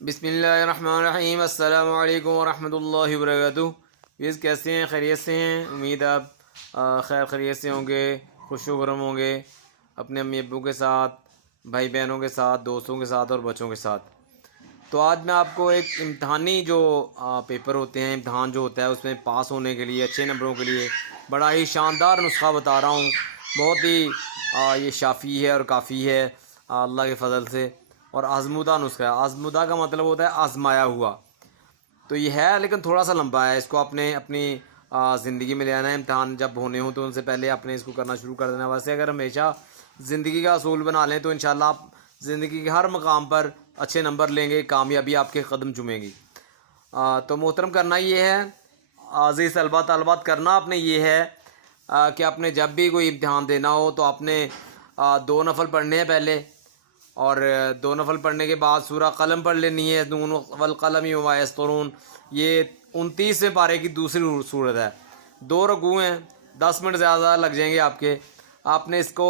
بسم اللہ الرحمن الرحیم۔ السلام علیکم ورحمۃ اللہ وبرکاتہ۔ ویز کیسے ہیں؟ خیریت سے ہیں؟ امید آپ خیر خیریت سے ہوں گے، خوش و خرم ہوں گے، اپنے امی ابو کے ساتھ، بھائی بہنوں کے ساتھ، دوستوں کے ساتھ اور بچوں کے ساتھ۔ تو آج میں آپ کو ایک امتحانی جو پیپر ہوتے ہیں، امتحان جو ہوتا ہے، اس میں پاس ہونے کے لیے، اچھے نمبروں کے لیے بڑا ہی شاندار نسخہ بتا رہا ہوں۔ بہت ہی یہ شافی ہے اور کافی ہے اللہ کے فضل سے، اور آزمودہ نسخہ ہے۔ آزمودہ کا مطلب ہوتا ہے آزمایا ہوا۔ تو یہ ہے لیکن تھوڑا سا لمبا ہے، اس کو آپ نے اپنی زندگی میں لے آنا ہے۔ امتحان جب ہونے ہوں تو ان سے پہلے آپ نے اس کو کرنا شروع کر دینا ہے۔ ویسے اگر ہمیشہ زندگی کا اصول بنا لیں تو انشاءاللہ آپ زندگی کے ہر مقام پر اچھے نمبر لیں گے، کامیابی آپ کے قدم چومیں گی۔ تو محترم کرنا یہ ہے، عزیز طلبہ طالبات، کرنا آپ نے یہ ہے کہ آپ نے جب بھی کوئی امتحان دینا ہو تو آپ نے 2 نفل پڑھنے ہیں پہلے، اور 2 نفل پڑھنے کے بعد سورہ قلم پڑھ لینی ہے، نون والقلم وما یسطرون۔ یہ 29ویں پارے کی دوسری صورت ہے۔ 2 رکوع ہیں، 10 منٹ زیادہ لگ جائیں گے آپ کے۔ آپ نے اس کو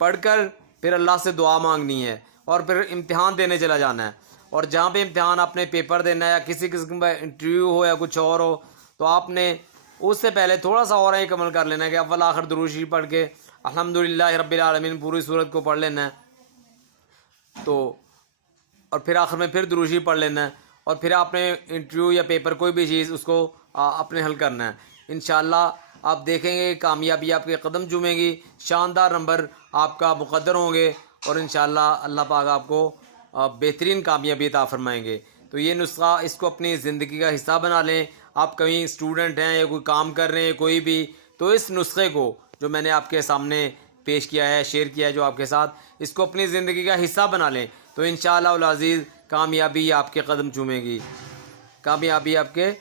پڑھ کر پھر اللہ سے دعا مانگنی ہے اور پھر امتحان دینے چلا جانا ہے۔ اور جہاں پہ امتحان آپ نے پیپر دینا ہے یا کسی قسم کا انٹرویو ہو یا کچھ اور ہو، تو آپ نے اس سے پہلے تھوڑا سا اور ایک عمل کر لینا ہے کہ اول آخر درود شریف پڑھ کے الحمدللہ رب العالمین پوری صورت کو پڑھ لینا ہے، تو اور پھر آخر میں پھر درود شریف پڑھ لینا ہے، اور پھر آپ نے انٹرویو یا پیپر کوئی بھی چیز اس کو اپنے حل کرنا ہے۔ انشاءاللہ آپ دیکھیں گے کامیابی آپ کے قدم چومیں گی، شاندار نمبر آپ کا مقدر ہوں گے، اور انشاءاللہ اللہ پاک آپ کو بہترین کامیابی عطا فرمائیں گے۔ تو یہ نسخہ، اس کو اپنی زندگی کا حصہ بنا لیں۔ آپ کہیں اسٹوڈنٹ ہیں یا کوئی کام کر رہے ہیں کوئی بھی، تو اس نسخے کو جو میں نے آپ کے سامنے پیش کیا ہے، شیئر کیا ہے جو آپ کے ساتھ، اس کو اپنی زندگی کا حصہ بنا لیں تو انشاءاللہ العزیز کامیابی آپ کے قدم چومے گی، کامیابی آپ کے